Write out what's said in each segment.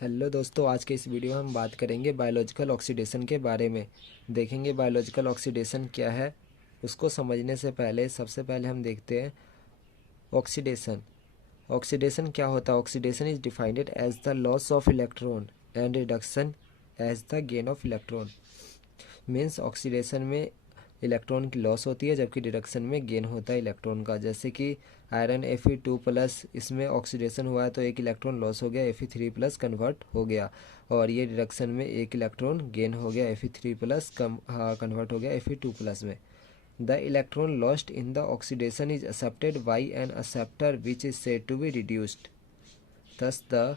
Hello दोस्तों, आज के इस वीडियो में हम बात करेंगे बायोलॉजिकल ऑक्सीडेशन के बारे में। देखेंगे बायोलॉजिकल ऑक्सीडेशन क्या है। उसको समझने से पहले सबसे पहले हम देखते हैं ऑक्सीडेशन। ऑक्सीडेशन क्या होता है? Oxidation is defined as the loss of electron and reduction as the gain of electron. Means oxidation में इलेक्ट्रॉन की लॉस होती है जबकि रिडक्शन में गेन होता है इलेक्ट्रॉन का। जैसे कि आयरन Fe2+, इसमें ऑक्सीडेशन हुआ है तो एक इलेक्ट्रॉन लॉस हो गया, Fe3+ कन्वर्ट हो गया, और ये रिडक्शन में एक इलेक्ट्रॉन गेन हो गया, Fe3+ कन्वर्ट हो गया Fe2+ में। The electron lost in the oxidation is accepted by an acceptor which is said to be reduced. Thus, the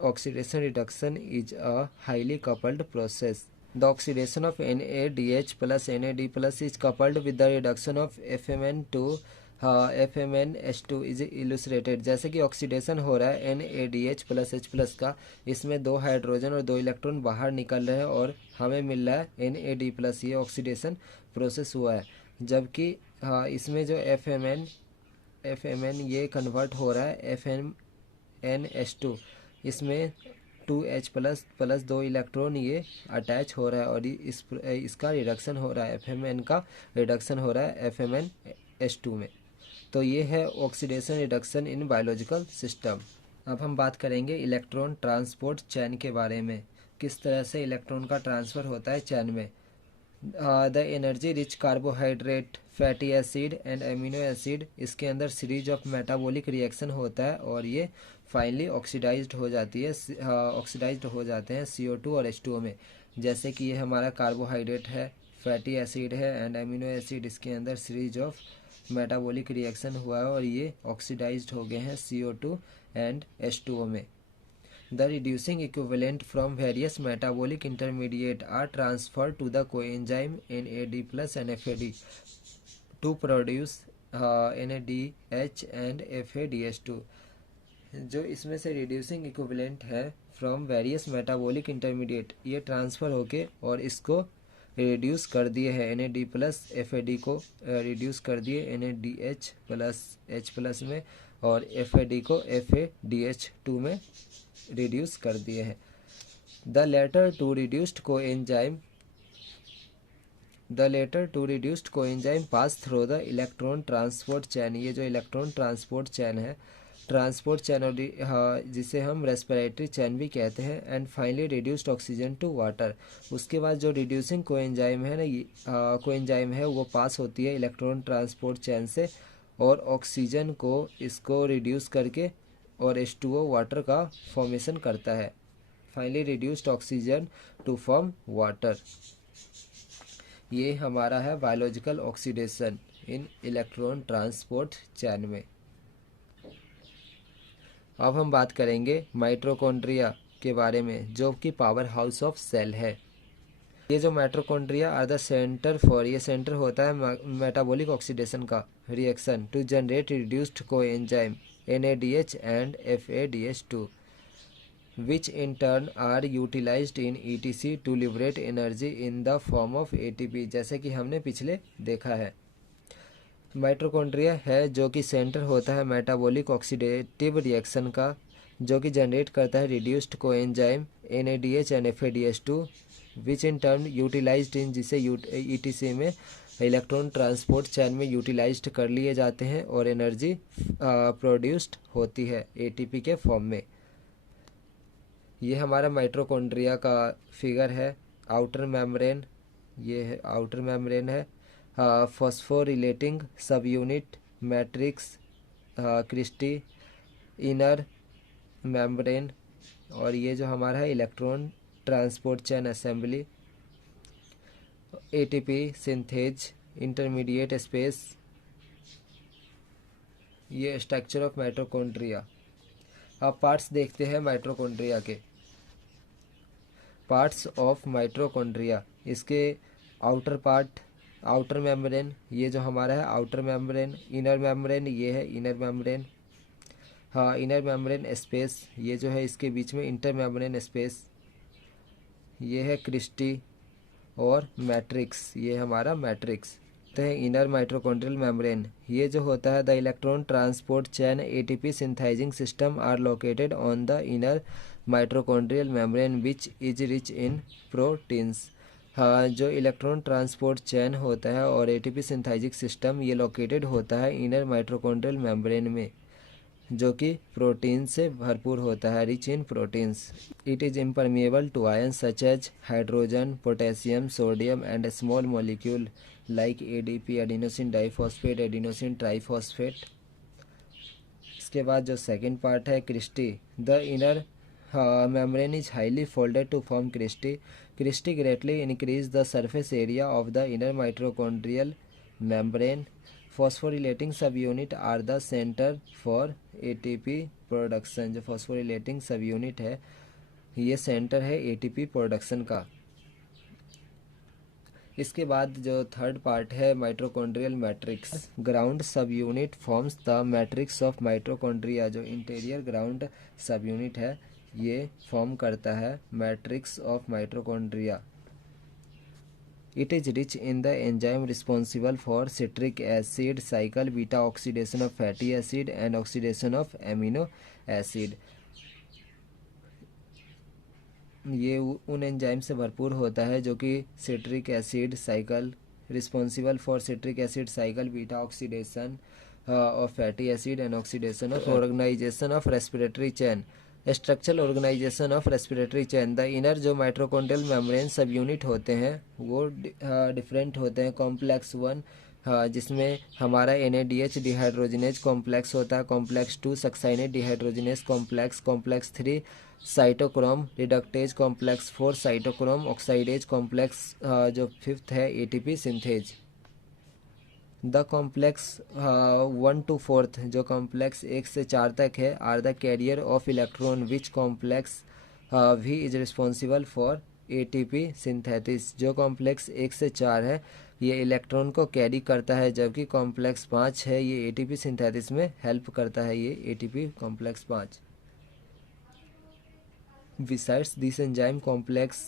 oxidation reduction is a highly coupled process. The oxidation of NADH plus NAD plus is coupled with the reduction of FMN to FMNH2 is illustrated। जैसे कि oxidation हो रहा है NADH plus H+ का, इसमें दो hydrogen और दो इलेक्ट्रॉन बाहर निकल रहे हैं और हमें मिल रहा है NAD+। ये ऑक्सीडेशन प्रोसेस हुआ है। जबकि इसमें जो FMN ये कन्वर्ट हो रहा है FMNH2, इसमें 2H+ प्लस दो इलेक्ट्रॉन ये अटैच हो रहा है और इसका रिडक्शन हो रहा है, FMN का रिडक्शन हो रहा है FMNH2 में। तो ये है oxidation reduction in biological system. अब हम बात करेंगे इलेक्ट्रॉन ट्रांसपोर्ट चैन के बारे में, किस तरह से इलेक्ट्रॉन का ट्रांसफ़र होता है चैन में। The energy rich carbohydrate, fatty acid and amino acid, इसके अंदर सीरीज ऑफ मेटाबॉलिक रिएक्शन होता है और ये फाइनली ऑक्सीडाइज्ड हो जाती है, ऑक्सीडाइज्ड हो जाते हैं CO2 और H2O में। जैसे कि ये हमारा कार्बोहाइड्रेट है, फैटी एसिड है एंड एमिनो एसिड, इसके अंदर सीरीज ऑफ मेटाबॉलिक रिएक्शन हुआ है और ये ऑक्सीडाइज्ड हो गए हैं CO2 एंड H2O में। The reducing equivalent from various metabolic intermediate are transferred to the coenzyme NAD+ and FAD to produce NADH and FADH2। जो इसमें से रिड्यूसिंग इक्विवेलेंट है फ्रॉम वेरियस मेटाबॉलिक इंटरमीडिएट, ये ट्रांसफ़र होके और इसको रिड्यूस कर दिए है NAD+ FAD को रिड्यूस कर दिए NADH+H+ में और FAD को FADH2 में रिड्यूस कर दिए हैं। The latter to reduced coenzyme pass through the electron transport chain. ये जो इलेक्ट्रॉन ट्रांसपोर्ट चैन है, ट्रांसपोर्ट चैन और जिसे हम रेस्पिरेटरी चैन भी कहते हैं, and finally reduced oxygen to water. उसके बाद जो रिड्यूसिंग कोएंजाइम है ना, कोएंजाइम है वो पास होती है इलेक्ट्रॉन ट्रांसपोर्ट चैन से और ऑक्सीजन को इसको रिड्यूस करके और H2O वाटर का फॉर्मेशन करता है, finally reduced oxygen to form water. ये हमारा है biological oxidation in electron transport chain में। अब हम बात करेंगे माइटोकॉन्ड्रिया के बारे में, जो कि पावर हाउस ऑफ सेल है। ये जो mitochondria are the centre for, ये सेंटर होता है मेटाबॉलिक ऑक्सीडेशन का reaction to generate reduced coenzyme NADH and FADH2, which in turn are utilized in ETC to liberate energy in the form of ATP। जैसे कि हमने पिछले देखा है, माइटोकॉन्ड्रिया है जो कि सेंटर होता है मेटाबॉलिक ऑक्सीडेटिव रिएक्शन का, जो कि जनरेट करता है reduced coenzyme NADH and FADH2, which in turn utilized in, जिसे ETC में इलेक्ट्रॉन ट्रांसपोर्ट चैन में यूटिलाइज्ड कर लिए जाते हैं और एनर्जी प्रोड्यूस्ड होती है ATP के फॉर्म में। ये हमारा माइटोकॉन्ड्रिया का फिगर है। आउटर मेम्ब्रेन, ये है आउटर मेम्ब्रेन है, phosphorylating sub unit matrix cristae, inner membrane, और ये जो हमारा है electron transport chain assembly, ATP synthase, intermediate space. ये स्ट्रक्चर ऑफ माइटोकॉन्ड्रिया। अब पार्ट्स देखते हैं माइटोकॉन्ड्रिया के। पार्ट्स ऑफ माइटोकॉन्ड्रिया, इसके आउटर पार्ट, आउटर मेम्ब्रेन, ये जो हमारा है आउटर मेम्ब्रेन। इनर मेम्ब्रेन, ये है inner membrane, inner membrane space, ये जो है इसके बीच में इंटर मेम्ब्रेन स्पेस, ये है क्रिस्टी और मैट्रिक्स, ये हमारा मैट्रिक्स। है इनर माइटोकॉन्ड्रियल मेम्ब्रेन। ये जो होता है the electron transport chain ATP synthesizing system are located on the inner mitochondrial membrane which is rich in proteins. हाँ, जो इलेक्ट्रॉन ट्रांसपोर्ट चैन होता है और एटीपी सिंथाइजिंग सिस्टम ये लोकेटेड होता है इनर माइटोकॉन्ड्रियल मेम्ब्रेन में, जो कि प्रोटीन से भरपूर होता है, rich in proteins. It is impermeable to ion such as hydrogen, potassium, sodium and small molecule like ADP, adenosine diphosphate, adenosine triphosphate. इसके बाद जो सेकंड पार्ट है cristae. The inner membrane is highly folded to form cristae. Cristae greatly increase the surface area of the inner mitochondrial membrane. Phosphorylating sub unit are the centre for ATP production. जो phosphorylating sub unit है ये centre है ATP production का। इसके बाद जो third part है mitochondrial matrix. Ground सब unit forms the matrix of mitochondria. जो इंटीरियर ग्राउंड सब यूनिट है ये फॉर्म करता है matrix of mitochondria. It is rich in the enzyme responsible for citric acid cycle, beta oxidation of fatty acid and oxidation of amino acid। ये उन enzyme से भरपूर होता है जो कि citric acid cycle, responsible for citric acid cycle, beta oxidation of fatty acid and oxidation of organisation of respiratory chain. Structural organisation of respiratory chain. The inner जो mitochondrial membrane subunit होते हैं वो different होते हैं। Complex 1 जिसमें हमारा NADH dehydrogenase complex होता है। Complex 2 succinate dehydrogenase complex. Complex 3 cytochrome reductase complex. 4 cytochrome oxidase complex. जो फिफ्थ है ATP synthase. The complex 1 to 4 जो कॉम्प्लेक्स 1 से 4 तक है are the carrier of electron which complex भी is responsible for ATP synthesis. जो कॉम्प्लेक्स 1 से 4 है ये इलेक्ट्रॉन को कैरी करता है, जबकि कॉम्प्लेक्स 5 है ये ATP सिंथेसिस में हेल्प करता है, ये ATP complex 5। Besides this enzyme complex,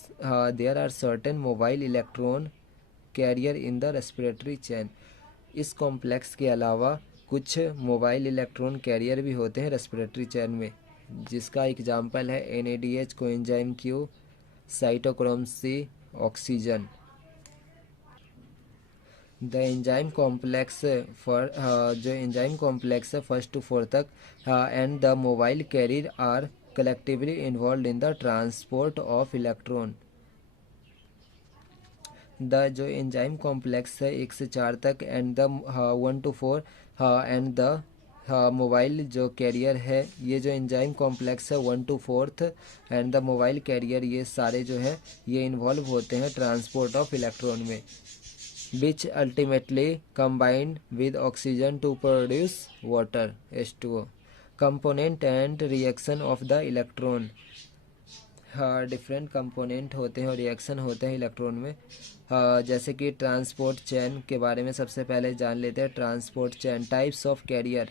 there are certain mobile electron carrier in the respiratory chain। इस कॉम्प्लेक्स के अलावा कुछ मोबाइल इलेक्ट्रॉन कैरियर भी होते हैं रेस्पिरेटरी चेन में, जिसका एग्जाम्पल है NADH coenzyme Q, cytochrome C, oxygen. The enzyme complex for जो एंजाइम कॉम्प्लेक्स है 1 to 4 तक and the mobile carrier are collectively involved in the transport of electron। The जो एंजाइम कॉम्प्लेक्स है 1 से 4 तक and the 1 to 4 and the mobile जो carrier है, ये जो एंजाइम कॉम्प्लेक्स है 1 to 4 and the mobile carrier, ये सारे जो है ये इन्वॉल्व होते हैं ट्रांसपोर्ट ऑफ इलेक्ट्रॉन में, which ultimately combined with oxygen to produce water H2O। Component and reaction of the electron. हाँ, डिफरेंट कंपोनेंट होते हैं और रिएक्शन होते हैं इलेक्ट्रॉन में। जैसे कि ट्रांसपोर्ट चैन के बारे में सबसे पहले जान लेते हैं। Transport chain types of carrier.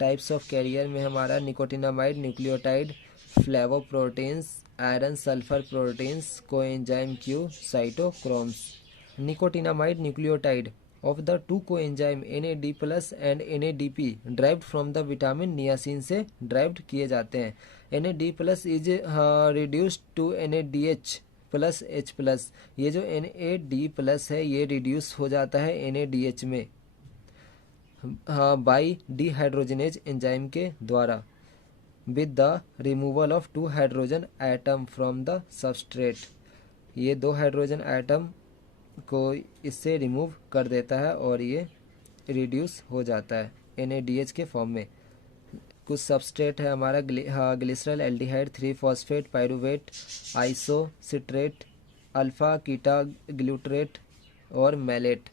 Types of carrier में हमारा nicotinamide nucleotide, flavoproteins, iron sulphur proteins, coenzyme Q, cytochromes. Nicotinamide nucleotide of the two coenzyme NAD+ and NADP derived from the vitamin niacin से derived किए जाते हैं। NAD+ is reduced to NADH plus H+। ये जो NAD+ है ये reduce हो जाता है NADH में बाई डिहाइड्रोजनेज एंजाइम के द्वारा with the removal of 2 hydrogen atom from the substrate. ये 2 हाइड्रोजन आइटम को इससे रिमूव कर देता है और ये रिड्यूस हो जाता है NADH के फॉर्म में। कुछ सबस्ट्रेट है हमारा glyceraldehyde 3 phosphate pyruvate, isocitrate, alpha ketoglutarate और मैलेट।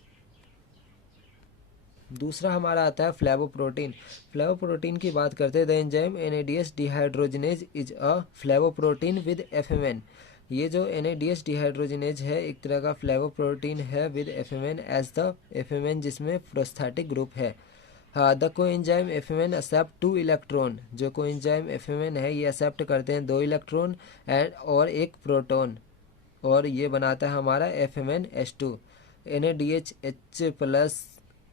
दूसरा हमारा आता है फ्लेवोप्रोटीन। फ्लेवोप्रोटीन की बात करते हैं। The enzyme NADH dehydrogenase is a flavoprotein with FMN। ये जो NADH डिहाइड्रोजनेज है एक तरह का फ्लेवोप्रोटीन है with FMN as the FMN जिसमें प्रोस्थेटिक ग्रुप है। The coenzyme FMN accept 2 electron. जो कोएंजाइम FMN है ये एक्सेप्ट करते हैं 2 इलेक्ट्रॉन और 1 प्रोटॉन, और ये बनाता है हमारा FMNH2। NADH H plus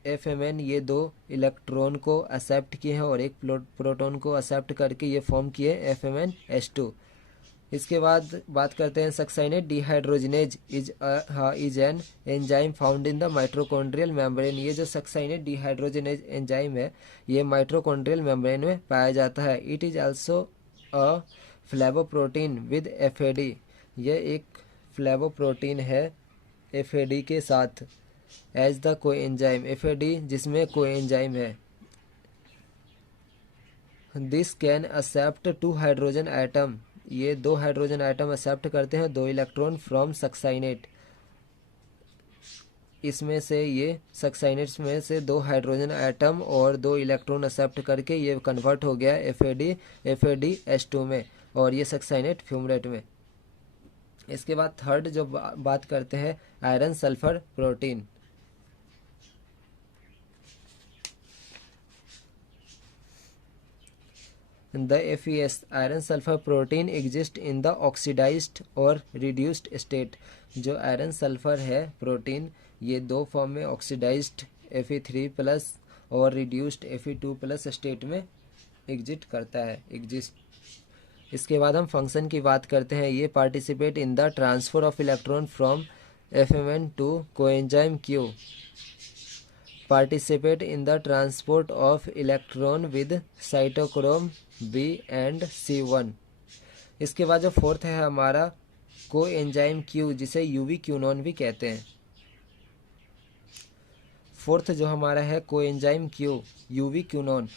FMN ये दो इलेक्ट्रॉन को एक्सेप्ट किए हैं और एक प्रोटॉन को एक्सेप्ट करके ये फॉर्म किए FMnH2। इसके बाद बात करते हैं succinate dehydrogenase is an enzyme found in the mitochondrial membrane. ये जो सक्साइनेट डिहाइड्रोजनेज एंजाइम है ये माइटोकॉन्ड्रियल मेम्ब्रेन में पाया जाता है। It is also a flavoprotein with FAD। ये एक फ्लेवोप्रोटीन है FAD के साथ। एज द कोएंजाइम FAD जिसमें कोएंजाइम है। This can accept 2 hydrogen atom. ये 2 हाइड्रोजन एटम एक्सेप्ट करते हैं 2 इलेक्ट्रॉन फ्रॉम सक्साइनेट। इसमें से ये सक्साइनेट्स में से 2 हाइड्रोजन एटम और 2 इलेक्ट्रॉन एक्सेप्ट करके ये कन्वर्ट हो गया FADH2 में और ये सक्साइनेट फ्यूमरेट में। इसके बाद थर्ड जो बात करते हैं iron sulphur protein. The FES iron sulphur protein exist in the oxidised और रिड्यूस्ड स्टेट। जो आयरन सल्फर है प्रोटीन ये 2 फॉर्म में ऑक्सीडाइज्ड Fe3 प्लस और रिड्यूस्ड Fe2 प्लस स्टेट में एग्जिस्ट करता है एग्जिस्ट। इसके बाद हम फंक्शन की बात करते हैं। ये participate in the transfer of electron from FMN to coenzyme Q। Participate in the transport of electron with cytochrome B and C1। इसके बाद जो फोर्थ है हमारा कोएंजाइम Q जिसे UV क्यूनोन भी कहते हैं। फोर्थ जो हमारा है coenzyme Q UV quinone.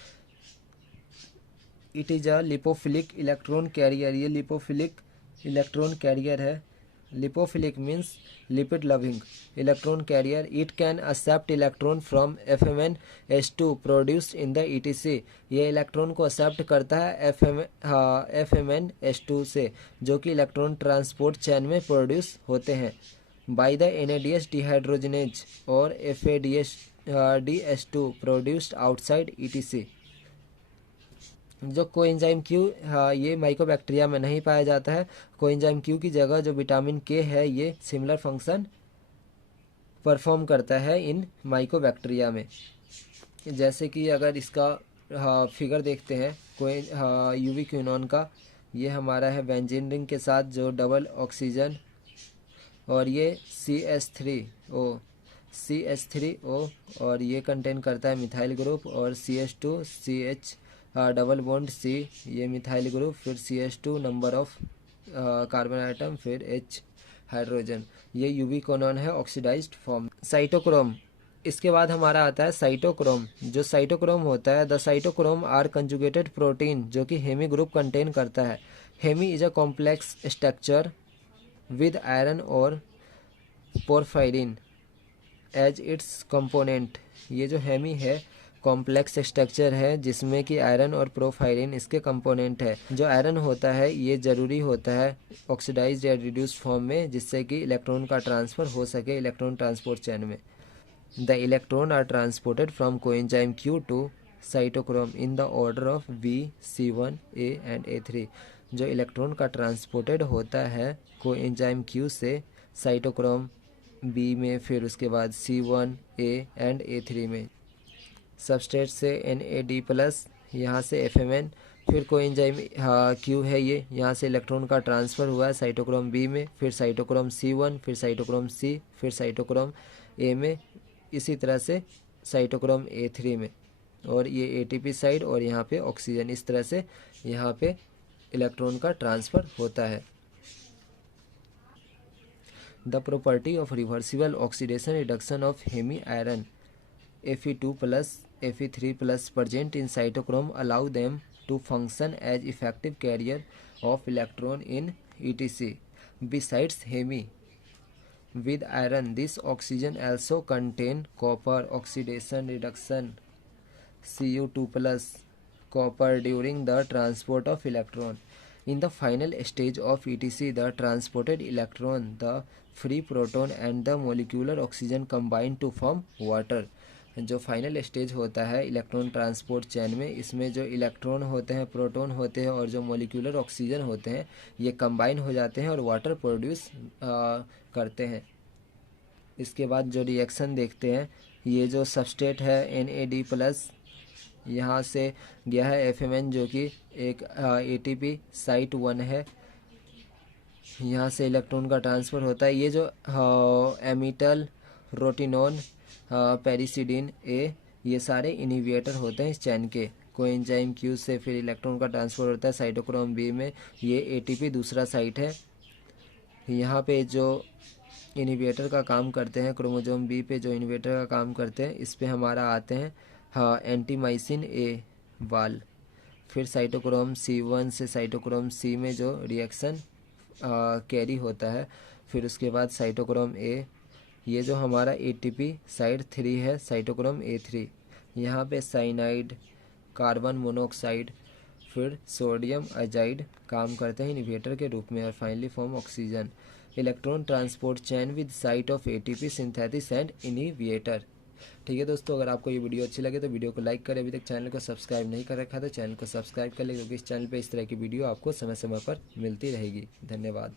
It is a lipophilic electron carrier. ये लिपोफिलिक इलेक्ट्रॉन कैरियर है। Lipophilic means lipid loving electron carrier. It can accept electron from FMnH2 produced in the ETC। ये electron को accept करता है FMnH2 से जो कि electron transport chain में प्रोड्यूस होते हैं बाय द NADH डिहाइड्रोजनेज और FADH2 प्रोड्यूस्ड आउटसाइड ETC। जो कोएंजाइम Q ये माइकोबैक्टीरिया में नहीं पाया जाता है। कोएंजाइम Q की जगह जो विटामिन K है ये सिमिलर फंक्शन परफॉर्म करता है इन माइकोबैक्टीरिया में। जैसे कि अगर इसका फिगर देखते हैं कोई UV क्यूनोन का, ये हमारा है बेंजीन रिंग के साथ जो डबल ऑक्सीजन और ये CH3O और ये कंटेन करता है मिथाइल ग्रुप और CH2 CH double bond C ये मिथाइल ग्रुप फिर CH2 number of carbon atom फिर H हाइड्रोजन। ये UV क्यूनोन है ऑक्सीडाइज्ड फॉर्म। साइटोक्रोम। इसके बाद हमारा आता है साइटोक्रोम। जो साइटोक्रोम होता है the cytochrome are conjugated protein जो कि हेमी ग्रुप कंटेन करता है। Haem is a complex structure with iron और पोरफायरिन एज इट्स कंपोनेंट। ये जो हेमी है कॉम्प्लेक्स स्ट्रक्चर है जिसमें कि आयरन और प्रोफाइलिन इसके कंपोनेंट है। जो आयरन होता है ये ज़रूरी होता है ऑक्सीडाइज्ड या रिड्यूस्ड फॉर्म में जिससे कि इलेक्ट्रॉन का ट्रांसफ़र हो सके इलेक्ट्रॉन ट्रांसपोर्ट चेन में। The electron are transported from coenzyme Q to cytochrome in the order of B, C1, A and A3। जो इलेक्ट्रॉन का ट्रांसपोर्टेड होता है कोएंजाइम Q से साइटोक्रोम B में फिर उसके बाद C1, A एंड A3 में। सबस्ट्रेट से NAD प्लस यहाँ से FMN फिर कोएंजाइम Q है ये यहाँ से इलेक्ट्रॉन का ट्रांसफ़र हुआ है साइटोक्रोम B में फिर साइटोक्रोम C1 फिर साइटोक्रोम C फिर साइटोक्रोम A में इसी तरह से साइटोक्रोम A3 में और ये ATP साइड और यहाँ पे ऑक्सीजन। इस तरह से यहाँ पे इलेक्ट्रॉन का ट्रांसफ़र होता है। The property of reversible oxidation reduction of haem iron Fe2 plus Fe3 plus present in cytochrome allow them to function as effective carrier of electron in ETC. Besides hemi with iron, this oxygen also contain copper oxidation reduction Cu2 plus copper during the transport of electron. In the final stage of ETC, the transported electron, the free proton and the molecular oxygen combine to form water. जो final stage होता है electron transport chain में इसमें जो electron होते हैं proton होते हैं और जो मॉलिक्यूलर ऑक्सीजन होते हैं ये कंबाइन हो जाते हैं और वाटर प्रोड्यूस करते हैं। इसके बाद जो रिएक्शन देखते हैं, ये जो सबस्ट्रेट है NAD+, यहाँ से गया है FMN जो कि एक ATP साइट 1 है, यहाँ से इलेक्ट्रॉन का ट्रांसफ़र होता है। ये जो एमिटल, रोटिनोन, पेरिसिडिन ए, ये सारे इनिविएटर होते हैं इस चैन के। कोएंजाइम Q से फिर इलेक्ट्रॉन का ट्रांसफ़र होता है साइटोक्रोम B में, ये ATP दूसरा साइट है। यहाँ पे जो इनिवेटर का काम करते हैं, क्रोमोसोम बी पे जो इनिवेटर का काम करते हैं, इस पे हमारा आते हैं एंटीमाइसिन ए वाल। फिर साइटोक्रोम C1 से साइटोक्रोम C में जो रिएक्शन कैरी होता है, फिर उसके बाद साइटोक्रोम ए, ये जो हमारा ATP साइड 3 है, साइटोक्रोम A3, यहाँ पे साइनाइड, कार्बन मोनोऑक्साइड, फिर सोडियम अजाइड काम करते हैं इनिवेटर के रूप में, और finally form oxygen. Electron transport chain with site of ATP synthesis and inhibitor. ठीक है दोस्तों, अगर आपको ये वीडियो अच्छी लगे तो वीडियो को लाइक करें। अभी तक चैनल को सब्सक्राइब नहीं कर रखा तो चैनल को सब्सक्राइब कर ले, क्योंकि इस चैनल पे इस तरह की वीडियो आपको समय समय पर मिलती रहेगी। धन्यवाद।